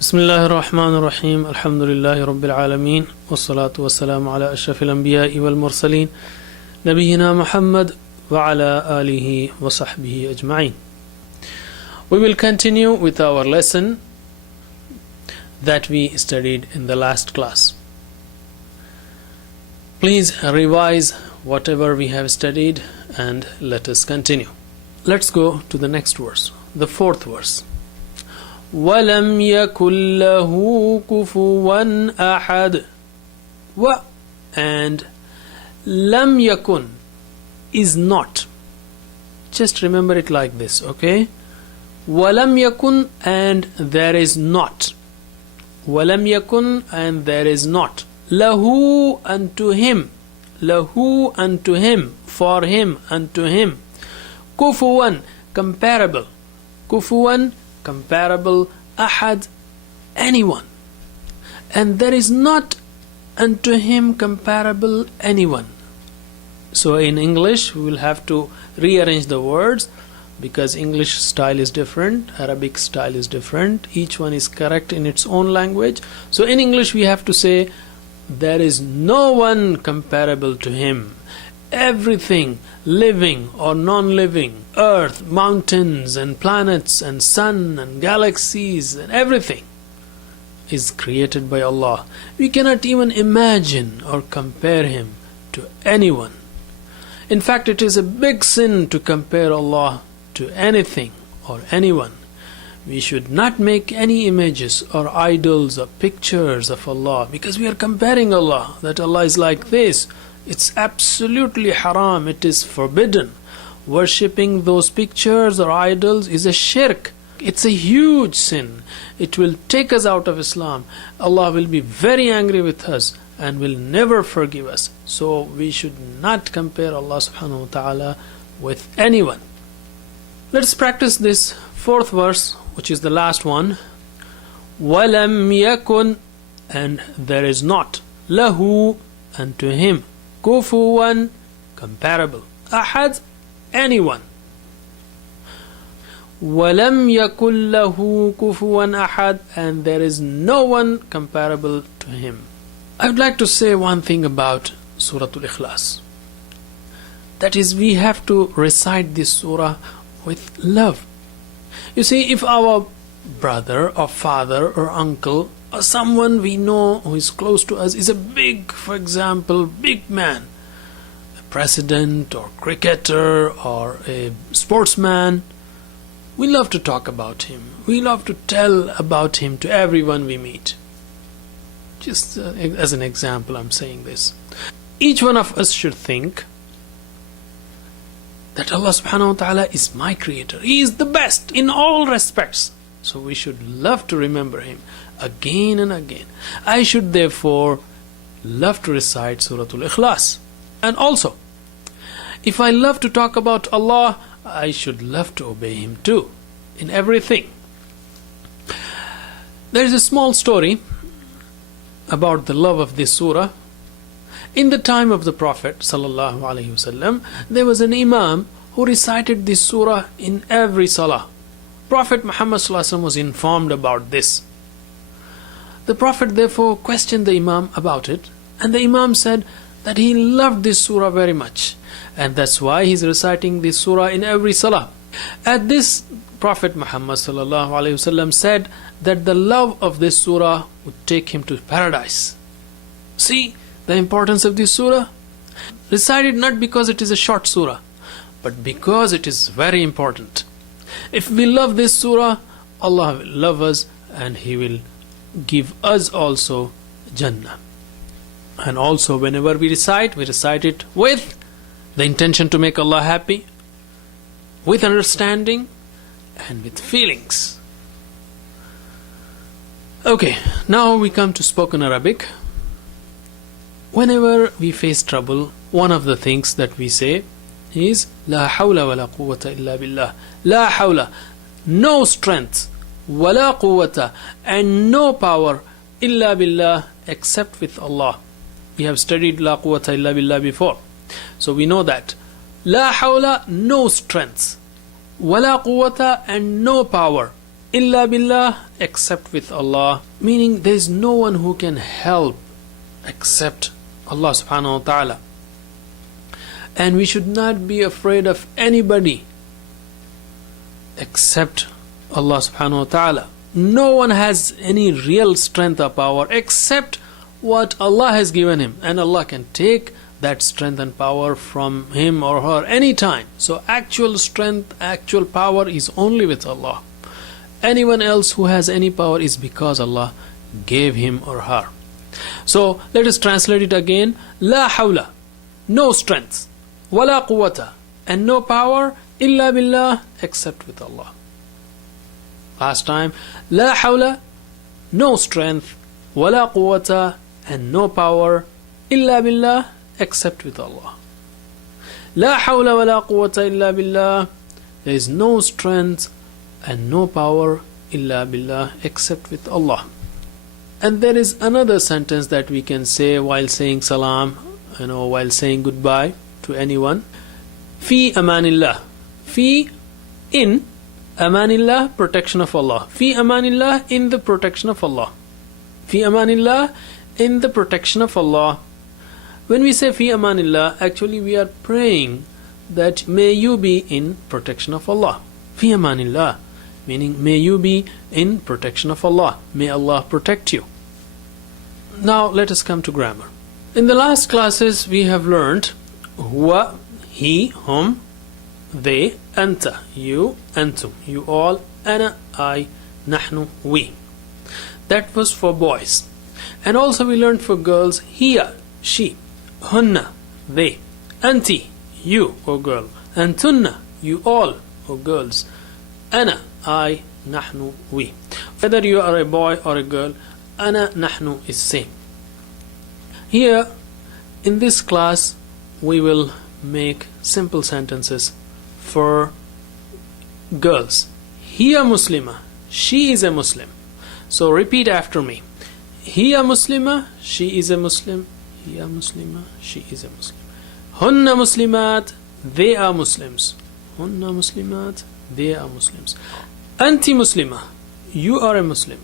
بسم الله الرحمن الرحيم الحمد لله رب العالمين والصلاة والسلام على أشرف الأنبياء والمرسلين نبينا محمد وعلى آله وصحبه أجمعين. We will continue with our lesson that we studied in the last class. Please revise whatever we have studied and let us continue. Let's go to the next verse, the fourth verse. وَلَمْ يَكُنْ لَهُ كُفُوًا أَحَدٌ. Wa and lam yakun is not. Just remember it like this, okay? وَلَمْ يَكُنْ and there is not. وَلَمْ يَكُنْ and there is not. Lahu unto him. Lahu unto him. For him unto him. Kufuwan comparable. Kufuwan comparable, ahad, anyone, and there is not unto him comparable anyone. So in English we will have to rearrange the words because English style is different, Arabic style is different, each one is correct in its own language. So in English we have to say there is no one comparable to him. Everything living or non-living, earth, mountains and planets and sun and galaxies and everything is created by Allah. We cannot even imagine or compare him to anyone. In fact, it is a big sin to compare Allah to anything or anyone. We should not make any images or idols or pictures of Allah because we are comparing Allah, that Allah is like this. It's absolutely haram, it is forbidden. Worshipping those pictures or idols is a shirk. It's a huge sin. It will take us out of Islam. Allah will be very angry with us and will never forgive us. So we should not compare Allah subhanahu wa ta'ala with anyone. Let's practice this fourth verse, which is the last one. وَلَمْ يَكُنْ and there is not. Lahu unto him. Kufuwan comparable. Ahad anyone. وَلَمْ يَكُنْ لَهُ كُفُوًا أَحَدٌ and there is no one comparable to him. I would like to say one thing about Surah Al-Ikhlas. That is, we have to recite this surah with love. You see, if our brother or father or uncle or someone we know who is close to us is a big, for example, big man, a president or cricketer or a sportsman, we love to talk about him. We love to tell about him to everyone we meet. Just as an example, I'm saying this. Each one of us should think that Allah subhanahu wa ta'ala is my creator. He is the best in all respects. So we should love to remember him again and again. I should therefore love to recite Surah Al-Ikhlas. And also, if I love to talk about Allah, I should love to obey him too, in everything. There is a small story about the love of this surah. In the time of the Prophet sallallahu alaihi wasallam, there was an imam who recited this surah in every salah. Prophet Muhammad sallallahu alaihi wasallam was informed about this. The Prophet therefore questioned the Imam about it, and the Imam said that he loved this surah very much, and that's why he's reciting this surah in every salah. At this, Prophet Muhammad sallallahu alaihi wasallam said that the love of this surah would take him to paradise. See the importance of this surah? Recite it not because it is a short surah, but because it is very important. If we love this surah, Allah will love us and He will give us also Jannah. And also whenever we recite it with the intention to make Allah happy, with understanding and with feelings. Okay, now we come to spoken Arabic. Whenever we face trouble, one of the things that we say is La hawla wa la quwwata illa billah. La hawla, no strength, wa la quwwata, and no power, illa billah, except with Allah. We have studied La quwwata illa billah before, so we know that. La hawla, no strength, wa la quwwata, and no power, illa billah, except with Allah. Meaning there is no one who can help except Allah subhanahu wa ta'ala. And we should not be afraid of anybody except Allah subhanahu wa ta'ala. No one has any real strength or power except what Allah has given him, and Allah can take that strength and power from him or her anytime. So actual strength, actual power is only with Allah. Anyone else who has any power is because Allah gave him or her. So let us translate it again. La hawla, no strength, wala quwwata, and no power, illa billah, except with Allah. Last time. La hawla, no strength, wala quwwata, and no power, illa billah, except with Allah. La hawla wala quwwata illa billah, there is no strength and no power illa billah, except with Allah. And there is another sentence that we can say while saying salam, while saying goodbye to anyone. Fi amanillah. Fi, in, amanillah, protection of Allah. Fi amanillah, in the protection of Allah. Fi amanillah, in the protection of Allah. When we say fi amanillah, actually we are praying that may you be in protection of Allah. Fi amanillah, meaning may you be in protection of Allah. May Allah protect you. Now let us come to grammar. In the last classes we have learned huwa, he, whom, they, anta, you, antum, you all, ana, I, nahnu, we. That was for boys. And also we learned for girls hiya, she, hunna, they, anti, you, O girl, antunna, you all, O girls, ana, I, nahnu, we. Whether you are a boy or a girl, ana, nahnu is same. Here in this class we will make simple sentences for girls. Hiya muslima, she is a Muslim. So repeat after me. Hiya muslima, she is a Muslim. Hiya muslima, she is a Muslim. Hunna muslimat, they are Muslims. Hunna muslimat, they are Muslims. Anti muslima, you are a Muslim.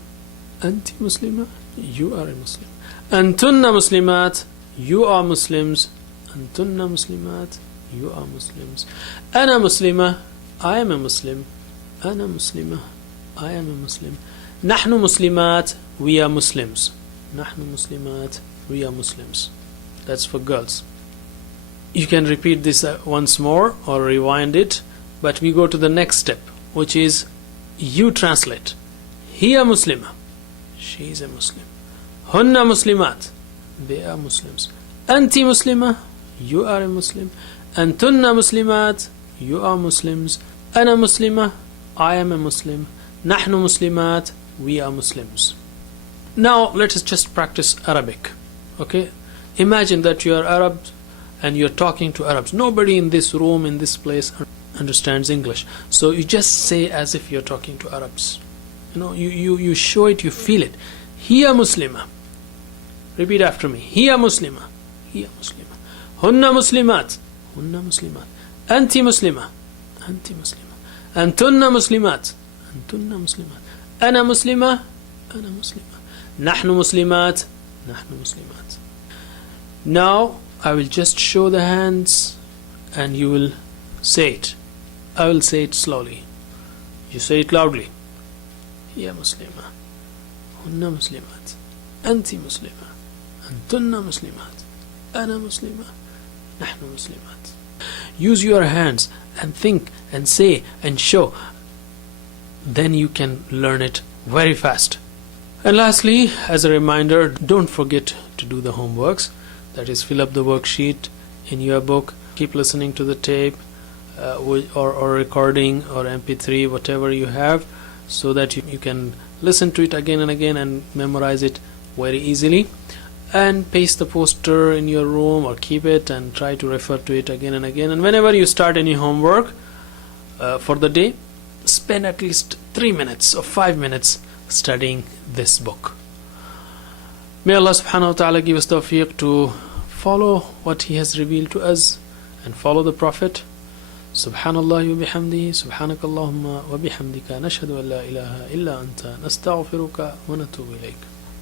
Anti muslima, you are a Muslim. Antunna muslimat, you are Muslims. Antunna muslimat, you are Muslims. Ana muslima, I am a Muslim. Ana muslima, I am a Muslim. Nahnu muslimat, we are Muslims. Nahnu muslimat, we are Muslims. That's for girls. You can repeat this once more or rewind it, but we go to the next step, which is you translate. Hiya muslima, she is a Muslim. Hunna muslimat, they are Muslims. Anti muslima, you are a Muslim. Antunna muslimat, you are Muslims. Ana muslima, I am a Muslim. Nahnu muslimat, we are Muslims. Now let us just practice Arabic. Okay? Imagine that you are Arabs and you are talking to Arabs. Nobody in this room, in this place understands English. So you just say as if you are talking to Arabs. You show it, you feel it. Hiya muslima. Repeat after me. Hiya muslima. Hiya muslima. Hunna muslimat. Hunna muslimat. Anti muslima. Anti muslima. Antunna muslimat. Antunna muslimat. Ana muslima. Ana muslima. Nahnu muslimat. Nahnu muslimat. Now I will just show the hands and you will say it. I will say it slowly. You say it loudly. Hiya muslima. Hunna muslimat. Anti muslima. Antunna muslimat. Ana muslima. Nahnu muslimat. Use your hands and think and say and show. Then you can learn it very fast. And lastly, as a reminder, don't forget to do the homeworks. That is, fill up the worksheet in your book. Keep listening to the tape or recording or MP3, whatever you have, so that you can listen to it again and again and memorize it very easily. And paste the poster in your room or keep it and try to refer to it again and again. And whenever you start any homework for the day, spend at least 3 minutes or 5 minutes studying this book. May Allah subhanahu wa ta'ala give us tawfiq to follow what He has revealed to us and follow the Prophet سبحان الله وبحمده سبحانك اللهم وبحمدك نشهد أن لا إله إلا أنت نستغفرك ونتوب إليك